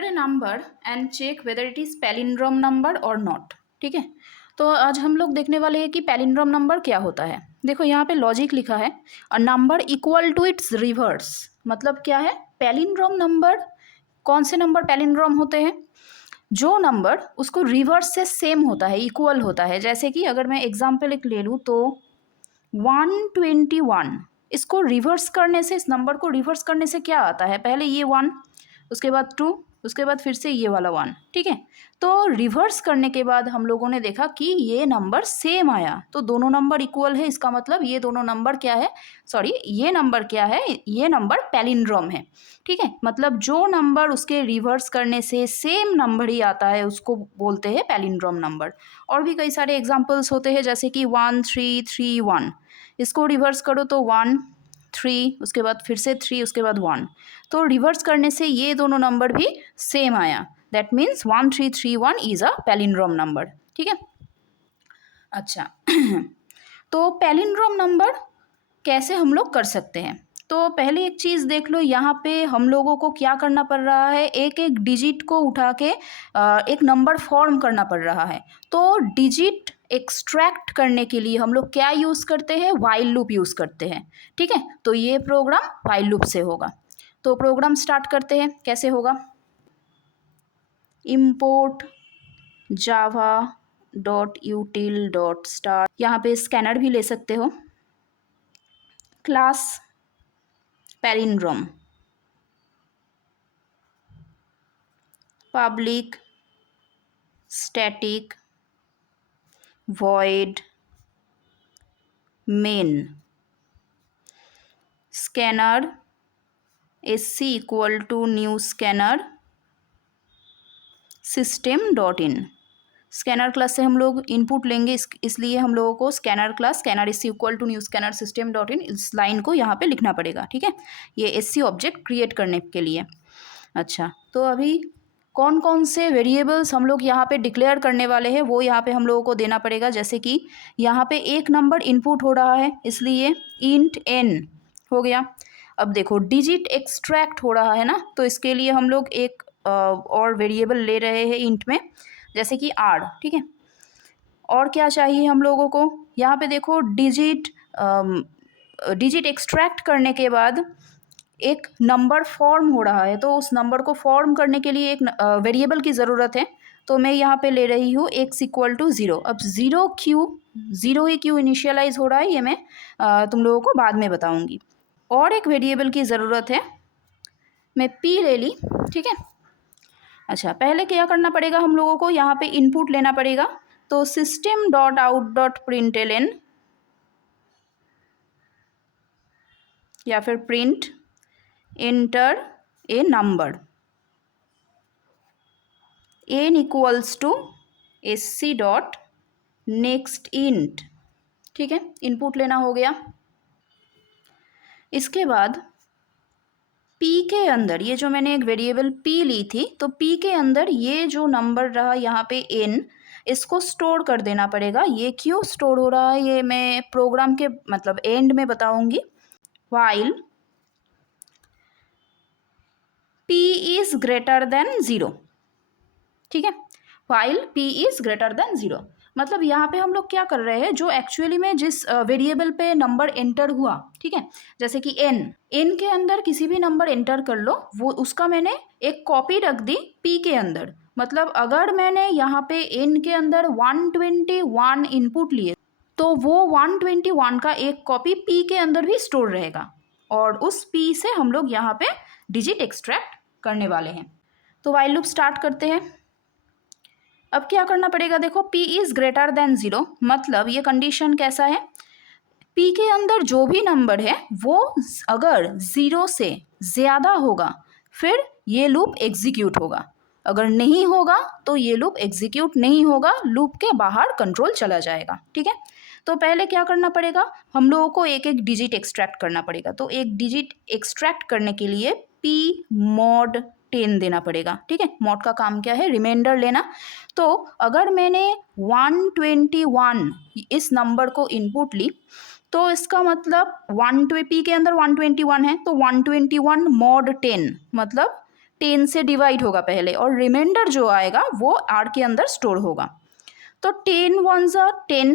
Enter a number and check whether it is palindrome number और not. ठीक है, तो आज हम लोग देखने वाले हैं कि पैलिंड्रोम नंबर क्या होता है। देखो यहाँ पे लॉजिक लिखा है, a number equal to its reverse. मतलब क्या है पैलिंड्रोम नंबर? कौन से नंबर पैलिंड्रोम होते हैं? जो नंबर उसको रिवर्स से सेम होता है, इक्वल होता है। जैसे कि अगर मैं एग्जाम्पल एक ले लूँ तो 121, इसको रिवर्स करने से, इस नंबर को रिवर्स करने से क्या आता है? पहले ये 1, उसके बाद 2, उसके बाद फिर से ये वाला 1। ठीक है, तो रिवर्स करने के बाद हम लोगों ने देखा कि ये नंबर सेम आया, तो दोनों नंबर इक्वल है। इसका मतलब ये दोनों नंबर क्या है, सॉरी ये नंबर क्या है, ये नंबर पैलिंड्रोम है। ठीक है, मतलब जो नंबर उसके रिवर्स करने से सेम नंबर ही आता है उसको बोलते हैं पैलिंड्रोम नंबर। और भी कई सारे एग्जाम्पल्स होते हैं, जैसे कि 1331, इसको रिवर्स करो तो 1 3, उसके बाद फिर से 3, उसके बाद 1, तो रिवर्स करने से ये दोनों नंबर भी सेम आया। That means 1331 is a palindrome number. ठीक है, अच्छा तो पैलिंड्रोम नंबर कैसे हम लोग कर सकते हैं? तो पहले एक चीज़ देख लो, यहाँ पे हम लोगों को क्या करना पड़ रहा है, एक एक डिजिट को उठा के एक नंबर फॉर्म करना पड़ रहा है। तो डिजिट एक्सट्रैक्ट करने के लिए हम लोग क्या यूज़ करते हैं? वाइल लूप यूज़ करते हैं। ठीक है, तो ये प्रोग्राम वाइल लूप से होगा। तो प्रोग्राम स्टार्ट करते हैं, कैसे होगा? import java.util.start, यहाँ पे स्कैनर भी ले सकते हो। Class palindrome, public static void main, scanner sc equal to new scanner system.in। Scanner class से हम लोग इनपुट लेंगे, इसलिए हम लोगों को scanner class scanner S C equal to new scanner system.in, इस लाइन को यहाँ पे लिखना पड़ेगा। ठीक है, ये एस सी ऑब्जेक्ट क्रिएट करने के लिए। अच्छा, तो अभी कौन कौन से वेरिएबल्स हम लोग यहाँ पे डिक्लेयर करने वाले हैं वो यहाँ पे हम लोगों को देना पड़ेगा। जैसे कि यहाँ पे एक नंबर इनपुट हो रहा है, इसलिए इंट n हो गया। अब देखो डिजिट एक्सट्रैक्ट हो रहा है ना, तो इसके लिए हम लोग एक और वेरिएबल ले रहे हैं इंट में, जैसे कि r। ठीक है, और क्या चाहिए हम लोगों को? यहाँ पे देखो डिजिट एक्सट्रैक्ट करने के बाद एक नंबर फॉर्म हो रहा है, तो उस नंबर को फॉर्म करने के लिए एक वेरिएबल की ज़रूरत है। तो मैं यहाँ पे ले रही हूँ x इक्वल टू 0। अब 0 ही क्यों इनिशियलाइज हो रहा है ये मैं तुम लोगों को बाद में बताऊँगी। और एक वेरिएबल की ज़रूरत है, मैं p ले ली। ठीक है, अच्छा पहले क्या करना पड़ेगा हम लोगों को? यहाँ पे इनपुट लेना पड़ेगा। तो system.out.println या फिर print enter a number n equals to sc dot next int. ठीक है, इनपुट लेना हो गया। इसके बाद p के अंदर, ये जो मैंने एक वेरिएबल p ली थी, तो p के अंदर ये जो नंबर रहा यहाँ पे n, इसको स्टोर कर देना पड़ेगा। ये क्यों स्टोर हो रहा है ये मैं प्रोग्राम के मतलब एंड में बताऊंगी। While p is greater than 0। ठीक है, while p is greater than 0, मतलब यहाँ पे हम लोग क्या कर रहे हैं, जो एक्चुअली में जिस वेरिएबल पे नंबर एंटर हुआ, ठीक है, जैसे कि n के अंदर किसी भी नंबर एंटर कर लो, वो उसका मैंने एक कॉपी रख दी p के अंदर। मतलब अगर मैंने यहाँ पे n के अंदर 121 इनपुट लिए, तो वो 121 का एक कॉपी p के अंदर भी स्टोर रहेगा, और उस p से हम लोग यहाँ पे डिजिट एक्सट्रैक्ट करने वाले हैं। तो वाइल लूप स्टार्ट करते हैं। अब क्या करना पड़ेगा? देखो p इज ग्रेटर देन 0, मतलब ये कंडीशन कैसा है, p के अंदर जो भी नंबर है वो अगर 0 से ज़्यादा होगा फिर ये लूप एग्जीक्यूट होगा, अगर नहीं होगा तो ये लूप एग्जीक्यूट नहीं होगा, लूप के बाहर कंट्रोल चला जाएगा। ठीक है, तो पहले क्या करना पड़ेगा, हम लोगों को एक एक डिजिट एक्सट्रैक्ट करना पड़ेगा। तो एक डिजिट एक्सट्रैक्ट करने के लिए p mod 10 देना पड़ेगा। ठीक है, मॉड का काम क्या है? रिमाइंडर लेना। तो अगर मैंने 121 इस नंबर को इनपुट ली, तो इसका मतलब p के अंदर 121 है, तो 121 mod 10 मतलब 10 से डिवाइड होगा पहले और रिमाइंडर जो आएगा वो आर के अंदर स्टोर होगा। तो 10 1s are 10,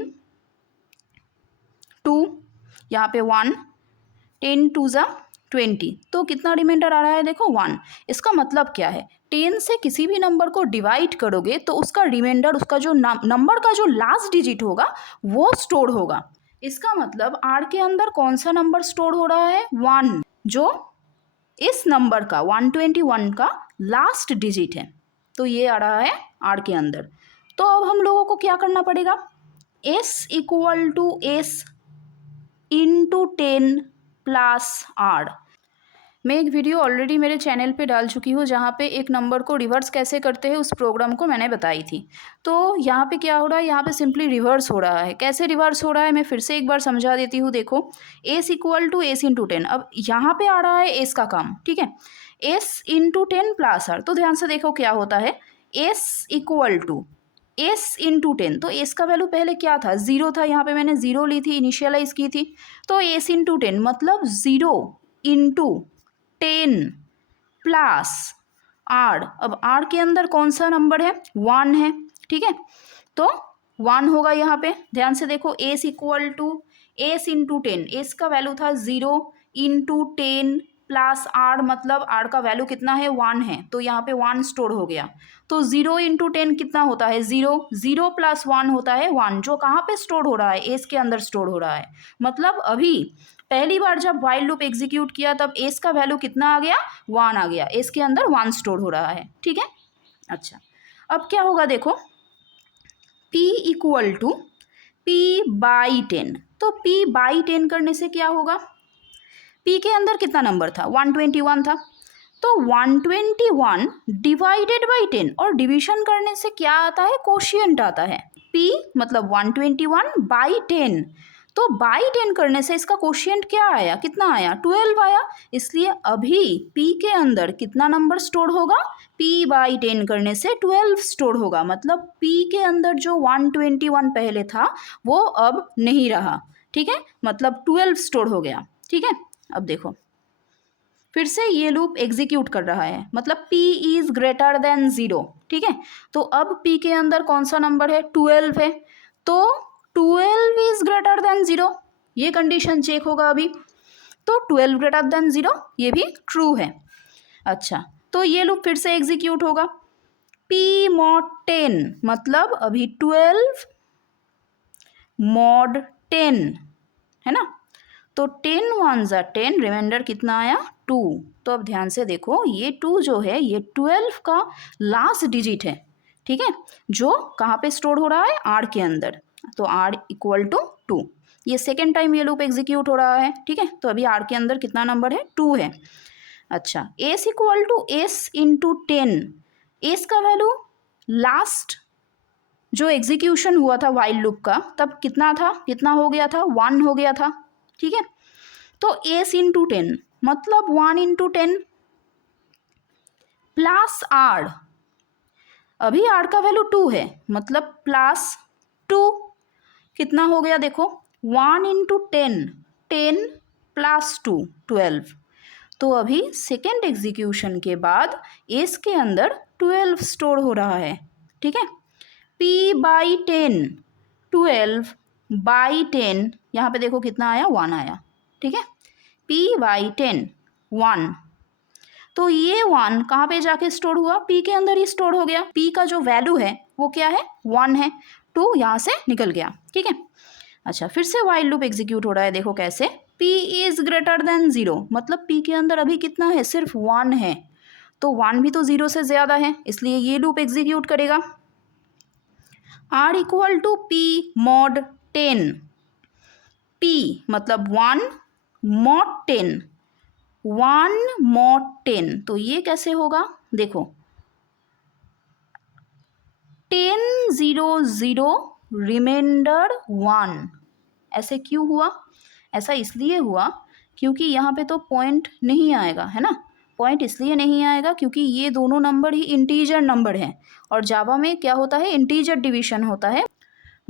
2 यहाँ पे 1, 10 2s are 20, तो कितना रिमाइंडर आ रहा है देखो 1। इसका मतलब क्या है, 10 से किसी भी नंबर को डिवाइड करोगे तो उसका रिमाइंडर, उसका जो नंबर का जो लास्ट डिजिट होगा वो स्टोर होगा। इसका मतलब आर के अंदर कौन सा नंबर स्टोर हो रहा है, 1, जो इस नंबर का 121 का लास्ट डिजिट है। तो ये आ रहा है आर के अंदर। तो अब हम लोगों को क्या करना पड़ेगा, s equal to S into 10 plus R. मैं एक वीडियो ऑलरेडी मेरे चैनल पे डाल चुकी हूँ जहाँ पे एक नंबर को रिवर्स कैसे करते हैं उस प्रोग्राम को मैंने बताई थी। तो यहाँ पे क्या हो रहा है, यहाँ पे सिंपली रिवर्स हो रहा है। कैसे रिवर्स हो रहा है मैं फिर से एक बार समझा देती हूँ। देखो S equal to S into 10, अब यहाँ पे आ रहा है एस का काम, ठीक है, एस इंटू 10 प्लस आर। तो ध्यान से देखो क्या होता है, S equal to S into 10, तो एस का वैल्यू पहले क्या था, 0 था, यहाँ पे मैंने 0 ली थी, इनिशियलाइज की थी। तो एस इंटू 10 मतलब 0 इंटू 10 प्लस आर। अब आर के अंदर कौन सा नंबर है, 1 है, ठीक है, तो 1 होगा यहाँ पे। ध्यान से देखो S equal to S into 10, S का वैल्यू था 0 इंटू 10 प्लस आर, मतलब आर का वैल्यू कितना है, 1 है, तो यहाँ पे 1 स्टोर हो गया। तो 0 इंटू 10 कितना होता है, 0, 0 प्लस 1 होता है 1, जो कहाँ पे स्टोर हो रहा है, एस के अंदर स्टोर हो रहा है। मतलब अभी पहली बार जब वाइल लूप एग्जीक्यूट किया तब एस का वैल्यू कितना आ गया, 1 आ गया, एस के अंदर 1 स्टोर हो रहा है, ठीक है। अच्छा अब क्या होगा देखो, p equal to p by 10, तो p बाई 10 करने से क्या होगा, p के अंदर कितना नंबर था, 121 था, तो 121 डिवाइडेड बाई 10, और डिवीजन करने से क्या आता है, कोशिएंट आता है। p मतलब 121 बाई 10, तो बाई 10 करने से इसका कोशिएंट क्या आया, कितना आया, 12 आया। इसलिए अभी p के अंदर कितना नंबर स्टोर होगा, p बाई 10 करने से 12 स्टोर होगा। मतलब p के अंदर जो 121 पहले था वो अब नहीं रहा, ठीक है, मतलब 12 स्टोर हो गया, ठीक है। अब देखो फिर से ये लूप एग्जीक्यूट कर रहा है, मतलब p इज ग्रेटर देन 0, ठीक है। तो अब p के अंदर कौन सा नंबर है, 12 है, तो 12 इज ग्रेटर देन 0, ये कंडीशन चेक होगा अभी। तो 12 ग्रेटर देन 0 ये भी ट्रू है। अच्छा तो ये लूप फिर से एग्जीक्यूट होगा, p mod 10 मतलब अभी 12 mod 10 है ना, तो 10 1s are 10, रिमाइंडर कितना आया, 2। तो अब ध्यान से देखो ये 2 जो है ये 12 का लास्ट डिजिट है, ठीक है, जो कहाँ पे स्टोर हो रहा है, आर के अंदर। तो आर इक्वल टू 2, ये सेकेंड टाइम ये लूप एग्जीक्यूट हो रहा है, ठीक है। तो अभी आर के अंदर कितना नंबर है, 2 है। अच्छा S equal to S into 10, S का वैल्यू लास्ट जो एग्जीक्यूशन हुआ था वाइल लूप का तब कितना था, कितना हो गया था, 1 हो गया था, ठीक है। तो एस इंटू 10 मतलब 1 इंटू 10 प्लस आर, अभी आर का वैल्यू 2 है, मतलब प्लस 2 कितना हो गया देखो, 1 इंटू 10, 10 प्लस 2 12। तो अभी सेकेंड एग्जीक्यूशन के बाद एस के अंदर 12 स्टोर हो रहा है, ठीक है। p बाई 10, 12 बाई 10, यहाँ पे देखो कितना आया, 1 आया, ठीक है, p बाई 10 1, तो ये 1 कहाँ पे जाके स्टोर हुआ, p के अंदर ही स्टोर हो गया। p का जो वैल्यू है वो क्या है, 1 है, 2 यहाँ से निकल गया, ठीक है। अच्छा फिर से वाइल लूप एग्जीक्यूट हो रहा है, देखो कैसे, p इज ग्रेटर देन 0, मतलब p के अंदर अभी कितना है, सिर्फ 1 है, तो 1 भी तो 0 से ज़्यादा है, इसलिए ये लूप एग्जीक्यूट करेगा। r equal to p mod 10, p मतलब 1 mod 10, 1 mod 10, तो ये कैसे होगा देखो, 10 0 0 रिमाइंडर 1, ऐसे क्यों हुआ, ऐसा इसलिए हुआ क्योंकि यहाँ पे तो पॉइंट नहीं आएगा, है ना, पॉइंट इसलिए नहीं आएगा क्योंकि ये दोनों नंबर ही इंटीजर नंबर हैं, और जावा में क्या होता है, इंटीजर डिवीजन होता है,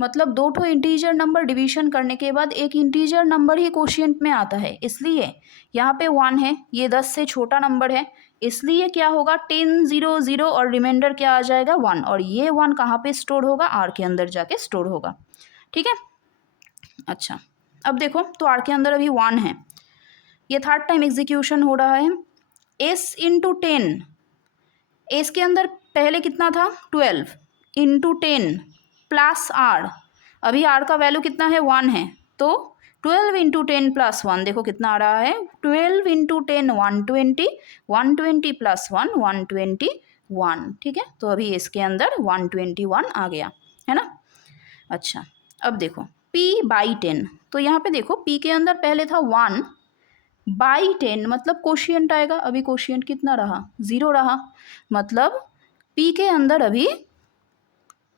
मतलब 2 ठो इंटीजर नंबर डिवीजन करने के बाद एक इंटीजर नंबर ही कोशिएंट में आता है, इसलिए यहाँ पे 1 है, ये 10 से छोटा नंबर है, इसलिए क्या होगा 10 0 0 और रिमाइंडर क्या आ जाएगा 1, और ये 1 कहाँ पे स्टोर होगा, आर के अंदर जाके स्टोर होगा। ठीक है, अच्छा अब देखो तो आर के अंदर अभी 1 है, ये थर्ड टाइम एग्जीक्यूशन हो रहा है। एस इंटू 10, एस के अंदर पहले कितना था 12 इंटू 10 प्लस आर, अभी आर का वैल्यू कितना है 1 है, तो 12 इंटू 10 प्लस 1 देखो कितना आ रहा है 12 इंटू 10 120, 120 प्लस 1 121। ठीक है, तो अभी इसके अंदर 121 आ गया है ना। अच्छा अब देखो p बाई 10, तो यहाँ पे देखो p के अंदर पहले था 1 बाई 10 मतलब कोशिएंट आएगा, अभी कोशिएंट कितना रहा 0 रहा, मतलब p के अंदर अभी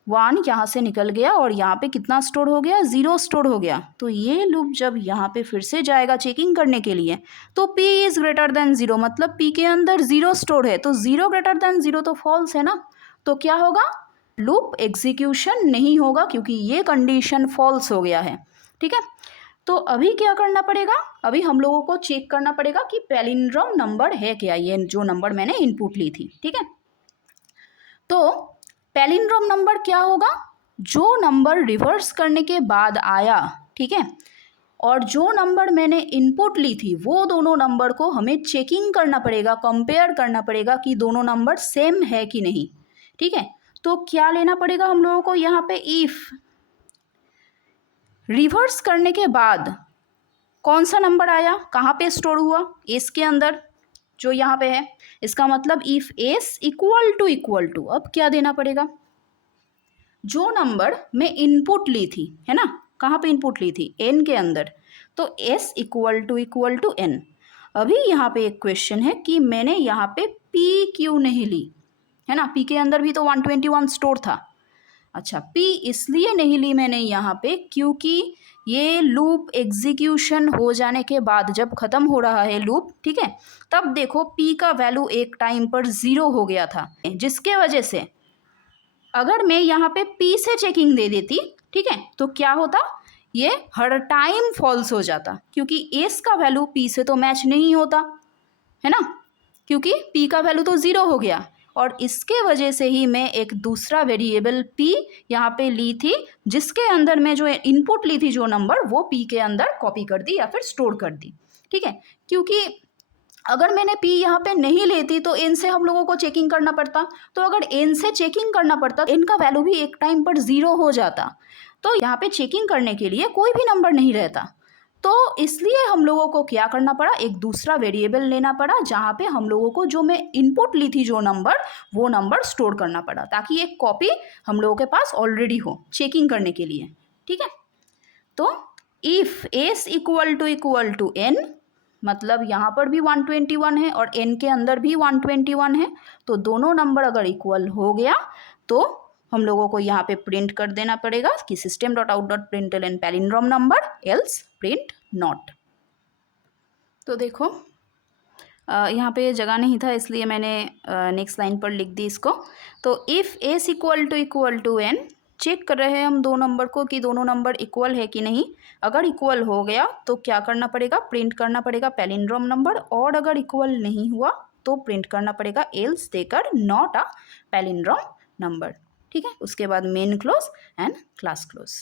1 यहाँ से निकल गया और यहाँ पे कितना स्टोर हो गया 0 स्टोर हो गया। तो ये लूप जब यहाँ पे फिर से जाएगा चेकिंग करने के लिए तो p इज़ ग्रेटर देन 0, मतलब p के अंदर 0 स्टोर है, तो 0 ग्रेटर देन 0 तो फॉल्स है ना, तो क्या होगा लूप एग्जीक्यूशन नहीं होगा क्योंकि ये कंडीशन फॉल्स हो गया है। ठीक है, तो अभी क्या करना पड़ेगा, अभी हम लोगों को चेक करना पड़ेगा कि पैलिंड्रोम नंबर है क्या, ये जो नंबर मैंने इनपुट ली थी। ठीक है, तो पैलिंड्रोम नंबर क्या होगा, जो नंबर रिवर्स करने के बाद आया, ठीक है, और जो नंबर मैंने इनपुट ली थी वो दोनों नंबर को हमें चेकिंग करना पड़ेगा, कंपेयर करना पड़ेगा कि दोनों नंबर सेम है कि नहीं। ठीक है, तो क्या लेना पड़ेगा हम लोगों को यहाँ पे, इफ रिवर्स करने के बाद कौन सा नंबर आया, कहाँ पे स्टोर हुआ, एस के अंदर जो यहाँ पे है, इसका मतलब इफ एस इक्वल टू, अब क्या देना पड़ेगा, जो नंबर मैं इनपुट ली थी है ना, कहाँ पे इनपुट ली थी एन के अंदर, तो एस इक्वल टू एन। अभी यहाँ पे एक क्वेश्चन है कि मैंने यहाँ पे पी क्यों नहीं ली, है ना, पी के अंदर भी तो 121 स्टोर था। अच्छा p इसलिए नहीं ली मैंने यहाँ पे क्योंकि ये लूप एग्जीक्यूशन हो जाने के बाद जब ख़त्म हो रहा है लूप, ठीक है, तब देखो p का वैल्यू एक टाइम पर 0 हो गया था, जिसके वजह से अगर मैं यहाँ पे p से चेकिंग दे देती, ठीक है, तो क्या होता, ये हर टाइम फॉल्स हो जाता क्योंकि s का वैल्यू p से तो मैच नहीं होता है ना, क्योंकि p का वैल्यू तो 0 हो गया, और इसके वजह से ही मैं एक दूसरा वेरिएबल p यहाँ पे ली थी, जिसके अंदर मैं जो इनपुट ली थी जो नंबर वो p के अंदर कॉपी कर दी या फिर स्टोर कर दी। ठीक है, क्योंकि अगर मैंने p यहाँ पे नहीं लेती तो n से हम लोगों को चेकिंग करना पड़ता, तो अगर n से चेकिंग करना पड़ता n का वैल्यू भी एक टाइम पर 0 हो जाता, तो यहाँ पे चेकिंग करने के लिए कोई भी नंबर नहीं रहता, तो इसलिए हम लोगों को क्या करना पड़ा, एक दूसरा वेरिएबल लेना पड़ा जहाँ पे हम लोगों को जो मैं इनपुट ली थी जो नंबर वो नंबर स्टोर करना पड़ा, ताकि एक कॉपी हम लोगों के पास ऑलरेडी हो चेकिंग करने के लिए। ठीक है, तो if S equal to N, मतलब यहाँ पर भी 121 है और n के अंदर भी 121 है, तो दोनों नंबर अगर इक्वल हो गया तो हम लोगों को यहाँ पे प्रिंट कर देना पड़ेगा कि system.out.println palindrome number else print not. तो देखो यहाँ पे जगह नहीं था इसलिए मैंने नेक्स्ट लाइन पर लिख दी इसको। तो if S equal to N, check कर रहे हैं हम दो नंबर को कि दोनों नंबर इक्वल है कि नहीं, अगर इक्वल हो गया तो क्या करना पड़ेगा, प्रिंट करना पड़ेगा पैलिंड्रोम नंबर, और अगर इक्वल नहीं हुआ तो प्रिंट करना पड़ेगा एल्स देकर नॉट अ पैलिंड्रोम नंबर। ठीक है, उसके बाद main close and class close.